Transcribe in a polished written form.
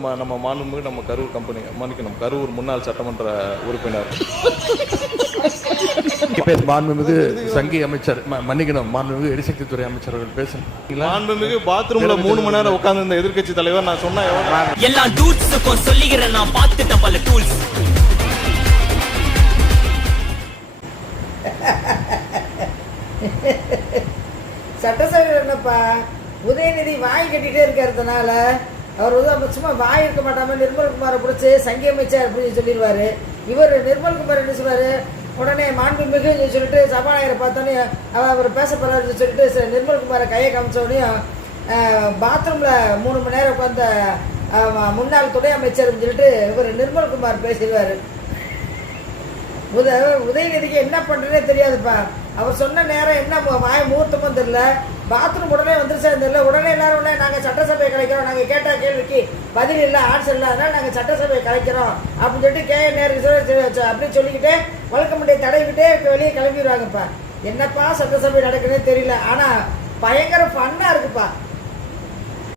நம்ம மாண்புமிகு நம்ம கரூர் கம்பெனி மன்னிக்கணும் கரூர் முன்னாள் சட்டமன்ற உறுப்பினர் மாண்புமிகு சங்கி அமைச்சர் மன்னிக்கணும் மாண்புமிகு எரிசக்தி துறை அமைச்சர் அவர்கள் பேசுறீங்களா? மாண்புமிகு பாத்ரூம்ல 3 மணி நேரம் உட்கார்ந்து இந்த எதிர்க்கட்சி தலைவர் நான் சொன்னா எல்லா டூல்ஸுக்கும் சொல்லிக்கிறேன் நான் பார்த்துட்டேன் பல டூல்ஸ். சட்டசபை என்னப்பா உதயநிதி வாய் கட்டிகிட்டே இருக்கிறதுனால அவர் வந்து சும்மா வாய் இருக்க மாட்டாமல் நிர்மல்குமாரை பிடிச்சி சங்கி அமைச்சர் அப்படின்னு சொல்லிடுவார். இவர் நிர்மல்குமார் என்ன சொல்வார், உடனே மாண்புமிகு சொல்லிட்டு சபாநாயகரை பார்த்தோன்னே அவர் பேச போகிறாருன்னு சொல்லிட்டு நிர்மல்குமாரை கையை காமிச்சோடனையும் பாத்ரூமில் 3 மணி நேரம் உட்காந்த முன்னாள் துணை அமைச்சர்னு சொல்லிட்டு இவர் நிர்மல்குமார் பேசிடுவார். உதயநிதிக்கு என்ன பண்ணுறதே தெரியாதுப்பா. அவர் சொன்ன நேரம் என்ன வாய முகூர்த்தமும் தெரியல, பாத்ரூம் உடனே வந்துருச்சா தெரியல. உடனே எல்லாரும் உடனே நாங்கள் சட்டசபையை கலைக்கிறோம், நாங்கள் கேட்ட கேள்விக்கு பதில் இல்லை ஆன்சர் இல்லை, அதனால் நாங்கள் சட்டசபையை கலைக்கிறோம் அப்படின்னு சொல்லிட்டு நேருக்கு அப்படின்னு சொல்லிக்கிட்டே வழக்க முடியை தடவிக்கிட்டே வெளியே கிளம்பிடுவாங்கப்பா. என்னப்பா சட்டசபை நடக்குதுன்னே தெரியல. ஆனால் பயங்கர ஃபன்னாக இருக்குப்பா.